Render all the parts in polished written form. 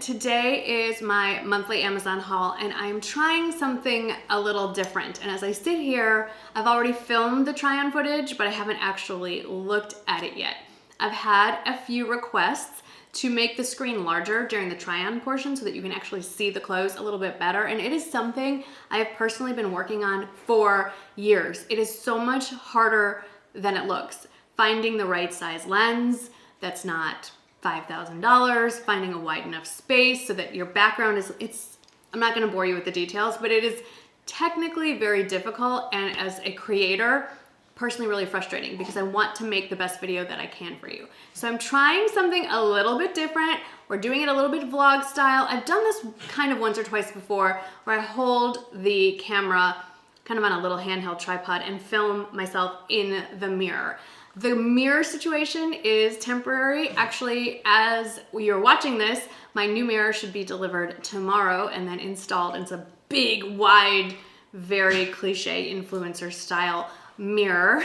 Today is my monthly Amazon haul and I'm trying something a little different. And as I sit here, I've already filmed the try-on footage, but I haven't actually looked at it yet. I've had a few requests to make the screen larger during the try-on portion so that you can actually see the clothes a little bit better. And it is something I have personally been working on for years. It is so much harder than it looks. Finding the right size lens that's not $5,000, finding a wide enough space so that your background is, I'm not gonna bore you with the details, but it is technically very difficult, and as a creator, personally really frustrating because I want to make the best video that I can for you. So I'm trying something a little bit different. We're doing it a little bit vlog style. I've done this kind of once or twice before where I hold the camera kind of on a little handheld tripod and film myself in the mirror. The mirror situation is temporary. Actually, as you're watching this, my new mirror should be delivered tomorrow and then installed. It's a big, wide, very cliche influencer style mirror.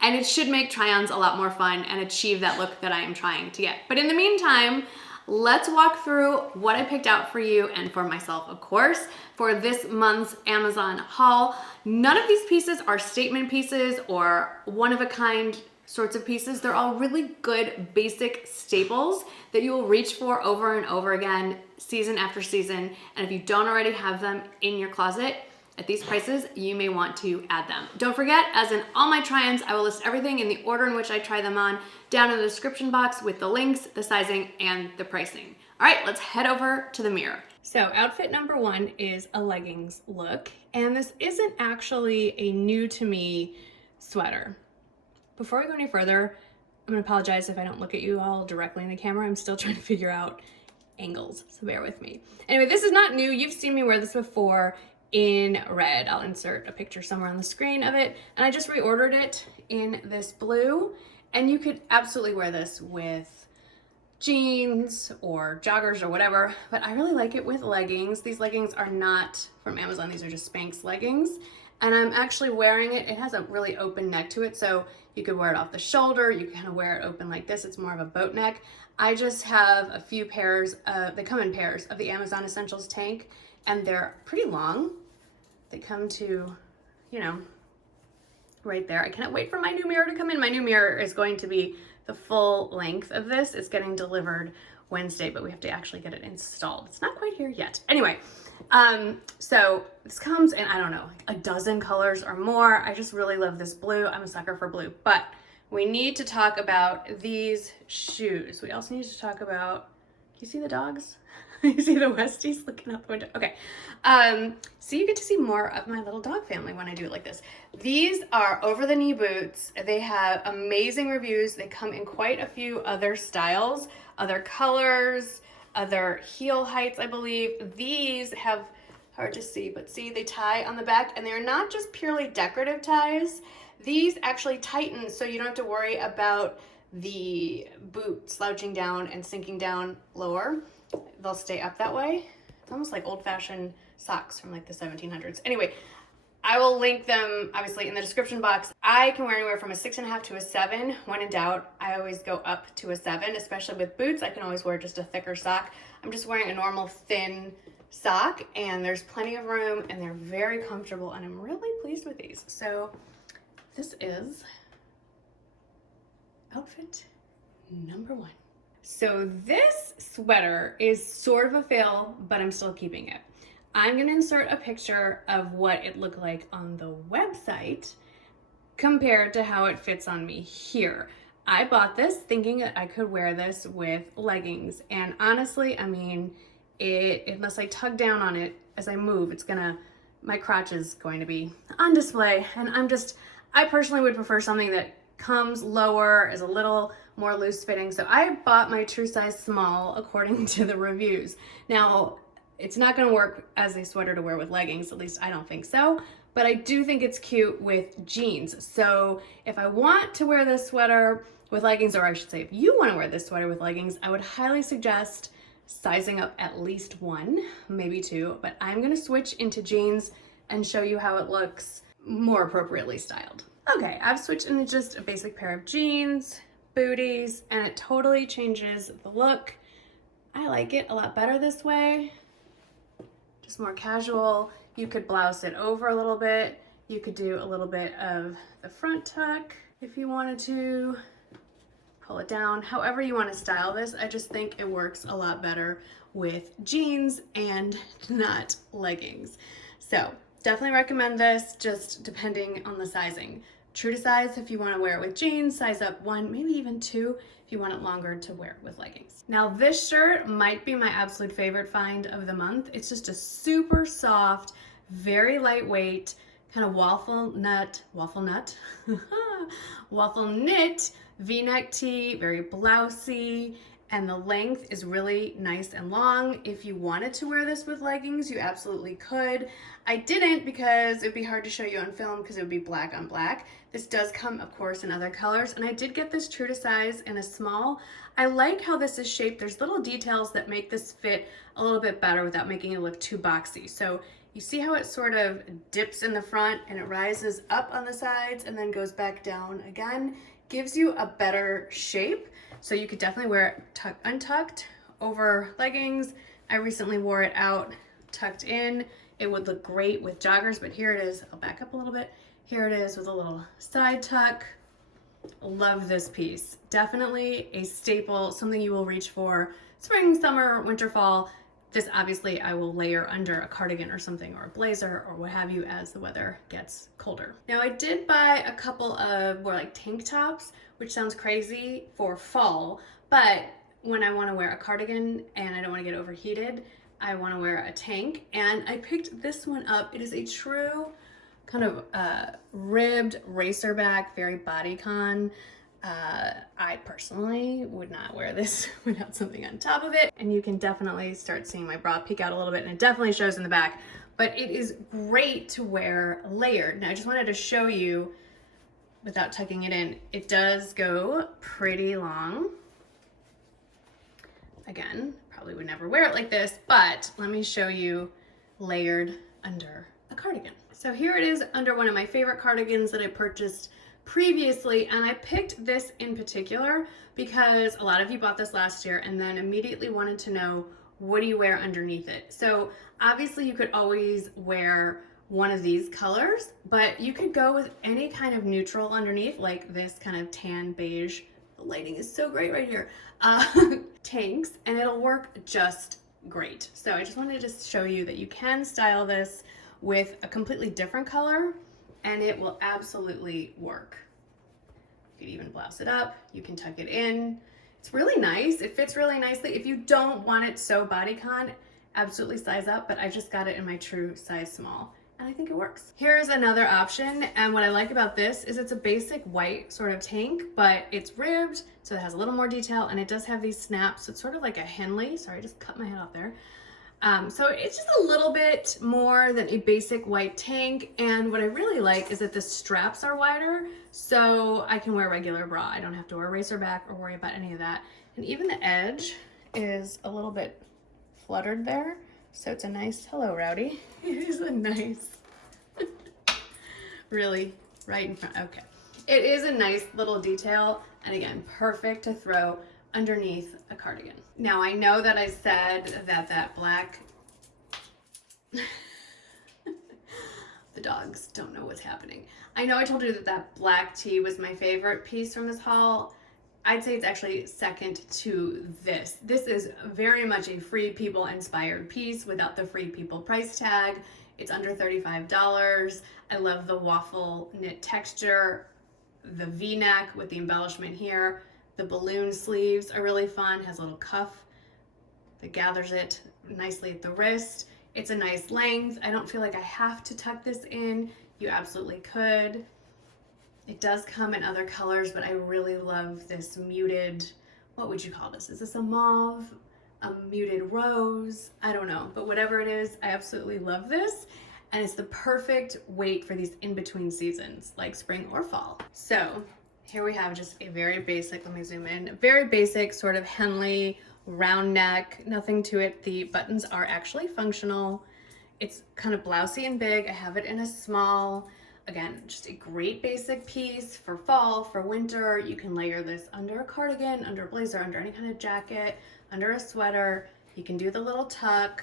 And it should make try-ons a lot more fun and achieve that look that I am trying to get. But in the meantime, let's walk through what I picked out for you and for myself, of course, for this month's Amazon haul. None of these pieces are statement pieces or one-of-a-kind sorts of pieces. They're all really good basic staples that you will reach for over and over again, season after season. And if you don't already have them in your closet, at these prices, you may want to add them. Don't forget, as in all my try-ons, I will list everything in the order in which I try them on down in the description box with the links, the sizing, and the pricing. All right, let's head over to the mirror. So outfit number one is a leggings look, and this isn't actually a new to me sweater. Before I go any further, I'm gonna apologize if I don't look at you all directly in the camera. I'm still trying to figure out angles, so bear with me. Anyway, this is not new. You've seen me wear this before in red. I'll insert a picture somewhere on the screen of it. And I just reordered it in this blue. And you could absolutely wear this with jeans or joggers or whatever, but I really like it with leggings. These leggings are not from Amazon. These are just Spanx Leggings. And I'm actually wearing it. It has a really open neck to it, so you could wear it off the shoulder. You can kind of wear it open like this. It's more of a boat neck. I just have a few pairs, they come in pairs of the Amazon Essentials tank, and they're pretty long. They come to, you know, right there. I cannot wait for my new mirror to come in. My new mirror is going to be the full length of this. It's getting delivered Wednesday, but we have to actually get it installed. It's not quite here yet. Anyway, so this comes in, I don't know, like a dozen colors or more. I just really love this blue. I'm a sucker for blue, but we need to talk about these shoes. We also need to talk about, you see the dogs? You see the Westies looking out the window? Okay. So you get to see more of my little dog family when I do it like this. These are over-the-knee boots. They have amazing reviews. They come in quite a few other styles, other colors, other heel heights, I believe. These have, hard to see, but see, they tie on the back, and they're not just purely decorative ties. These actually tighten so you don't have to worry about the boot slouching down and sinking down lower. They'll stay up that way. It's almost like old-fashioned socks from like the 1700s. Anyway, I will link them obviously in the description box. I can wear anywhere from a 6.5 to a 7. When in doubt, I always go up to a 7, especially with boots. I can always wear just a thicker sock. I'm just wearing a normal thin sock, and there's plenty of room, and they're very comfortable, and I'm really pleased with these. So this is outfit number one. So this sweater is sort of a fail, but I'm still keeping it. I'm gonna insert a picture of what it looked like on the website compared to how it fits on me here. I bought this thinking that I could wear this with leggings, and honestly, I mean, unless I tug down on it as I move, my crotch is going to be on display, and I personally would prefer something that comes lower, is a little more loose fitting. So I bought my true size small according to the reviews. Now, it's not gonna work as a sweater to wear with leggings, at least I don't think so, but I do think it's cute with jeans. So if I want to wear this sweater with leggings, or I should say if you wanna wear this sweater with leggings, I would highly suggest sizing up at least 1, maybe 2, but I'm gonna switch into jeans and show you how it looks more appropriately styled. Okay, I've switched into just a basic pair of jeans, booties, and it totally changes the look. I like it a lot better this way. Just more casual. You could blouse it over a little bit. You could do a little bit of the front tuck if you wanted to. Pull it down. However you want to style this, I just think it works a lot better with jeans and not leggings. So definitely recommend this, just depending on the sizing. True to size if you want to wear it with jeans, size up 1, maybe even 2 if you want it longer to wear with leggings. Now this shirt might be my absolute favorite find of the month. It's just a super soft, very lightweight, kind of waffle knit V-neck tee, very blousy, and the length is really nice and long. If you wanted to wear this with leggings, you absolutely could. I didn't because it'd be hard to show you on film because it would be black on black. This does come, of course, in other colors, and I did get this true to size in a small. I like how this is shaped. There's little details that make this fit a little bit better without making it look too boxy. So you see how it sort of dips in the front and it rises up on the sides and then goes back down again. Gives you a better shape. So you could definitely wear it untucked over leggings. I recently wore it out tucked in. It would look great with joggers, but here it is. I'll back up a little bit. Here it is with a little side tuck. Love this piece. Definitely a staple, something you will reach for spring, summer, winter, fall. This obviously I will layer under a cardigan or something, or a blazer or what have you as the weather gets colder. Now I did buy a couple of more like tank tops, which sounds crazy for fall, but when I want to wear a cardigan and I don't want to get overheated, I want to wear a tank, and I picked this one up. It is a true kind of ribbed racer back, very bodycon. I personally would not wear this without something on top of it, and you can definitely start seeing my bra peek out a little bit, and it definitely shows in the back, but it is great to wear layered. Now I just wanted to show you without tucking it in. It does go pretty long. Again, probably would never wear it like this, but let me show you layered under a cardigan. So here it is under one of my favorite cardigans that I purchased previously, and I picked this in particular because a lot of you bought this last year and then immediately wanted to know, what do you wear underneath it? So obviously you could always wear one of these colors, but you could go with any kind of neutral underneath, like this kind of tan beige. The lighting is so great right here. Tanks, and it'll work just great. So I just wanted to show you that you can style this with a completely different color and it will absolutely work. You could even blouse it up, you can tuck it in. It's really nice, it fits really nicely. If you don't want it so bodycon, absolutely size up, but I just got it in my true size small, and I think it works. Here's another option, and what I like about this is it's a basic white sort of tank, but it's ribbed, so it has a little more detail, and it does have these snaps. So it's sort of like a Henley. Sorry, I just cut my head off there. So it's just a little bit more than a basic white tank, and what I really like is that the straps are wider, so I can wear a regular bra. I don't have to wear a racer back or worry about any of that. And even the edge is a little bit fluttered there, so it's a nice, hello Rowdy. It is a nice, really right in front, okay. It is a nice little detail, and again, perfect to throw underneath a cardigan. Now I know that I said that black, the dogs don't know what's happening. I know I told you that black tee was my favorite piece from this haul. I'd say it's actually second to this. This is very much a Free People inspired piece without the Free People price tag. It's under $35. I love the waffle knit texture, the V-neck with the embellishment here. The balloon sleeves are really fun, has a little cuff that gathers it nicely at the wrist. It's a nice length. I don't feel like I have to tuck this in. You absolutely could. It does come in other colors, but I really love this muted, what would you call this? Is this a mauve, a muted rose? I don't know, but whatever it is, I absolutely love this. And it's the perfect weight for these in-between seasons, like spring or fall. So here we have just a very basic, let me zoom in, a very basic sort of Henley round neck, nothing to it. The buttons are actually functional. It's kind of blousy and big. I have it in a small. Again, just a great basic piece for fall, for winter. You can layer this under a cardigan, under a blazer, under any kind of jacket, under a sweater. You can do the little tuck.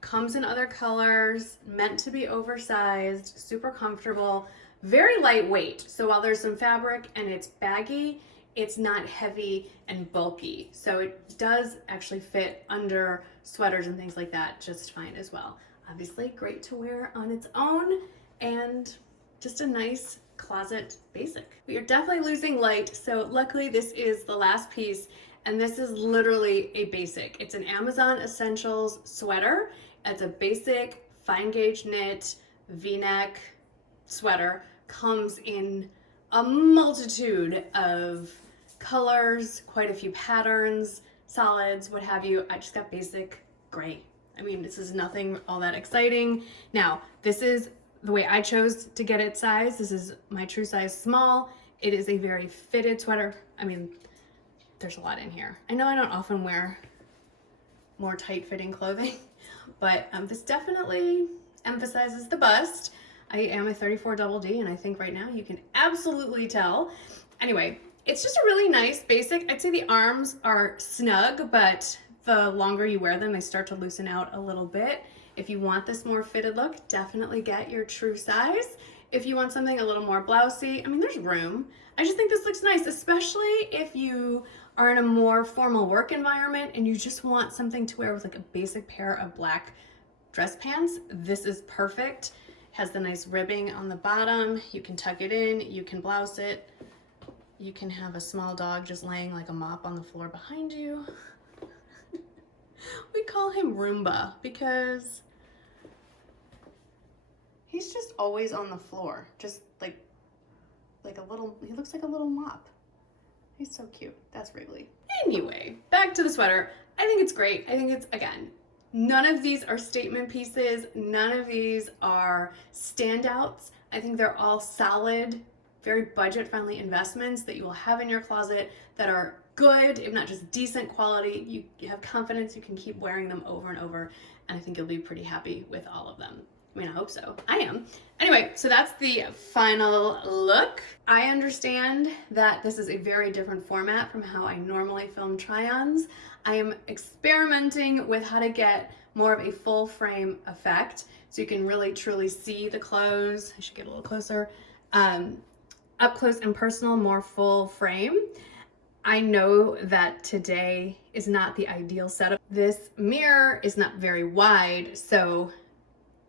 Comes in other colors, meant to be oversized, super comfortable, very lightweight. So while there's some fabric and it's baggy, it's not heavy and bulky. So it does actually fit under sweaters and things like that just fine as well. Obviously great to wear on its own and just a nice closet basic. We are definitely losing light, so luckily this is the last piece, and this is literally a basic. It's an Amazon Essentials sweater. It's a basic fine gauge knit V-neck sweater. Comes in a multitude of colors, quite a few patterns, solids, what have you. I just got basic gray. I mean, this is nothing all that exciting. Now, this is the way I chose to get it size. This is my true size small. It is a very fitted sweater. I mean, there's a lot in here. I know I don't often wear more tight fitting clothing, but this definitely emphasizes the bust. I am a 34 double D, and I think right now you can absolutely tell. Anyway, it's just a really nice basic. I'd say the arms are snug, but the longer you wear them, they start to loosen out a little bit. If you want this more fitted look, definitely get your true size. If you want something a little more blousy, I mean, there's room. I just think this looks nice, especially if you are in a more formal work environment and you just want something to wear with like a basic pair of black dress pants. This is perfect. Has the nice ribbing on the bottom. You can tuck it in, you can blouse it. You can have a small dog just laying like a mop on the floor behind you. We call him Roomba because he's just always on the floor, just like a little, he looks like a little mop. He's so cute. That's Wrigley. Anyway, back to the sweater. I think it's great. I think it's, again, none of these are statement pieces. None of these are standouts. I think they're all solid, very budget-friendly investments that you will have in your closet that are good, if not just decent quality. You have confidence you can keep wearing them over and over, and I think you'll be pretty happy with all of them. I mean, I hope so. I am. Anyway, so that's the final look. I understand that this is a very different format from how I normally film try-ons. I am experimenting with how to get more of a full frame effect so you can really truly see the clothes. I should get a little closer. Up close and personal, more full frame. I know that today is not the ideal setup. This mirror is not very wide, so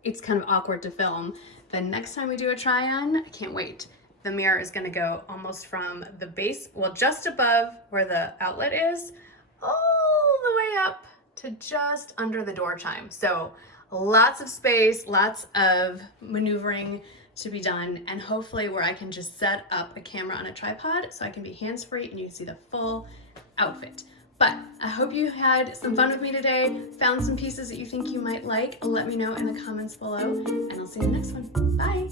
it's kind of awkward to film. The next time we do a try-on, I can't wait. The mirror is gonna go almost from the base, well, just above where the outlet is, all the way up to just under the door chime. So lots of space, lots of maneuvering to be done, and hopefully where I can just set up a camera on a tripod so I can be hands-free and you can see the full outfit. But I hope you had some fun with me today, found some pieces that you think you might like. Let me know in the comments below, and I'll see you in the next one. Bye!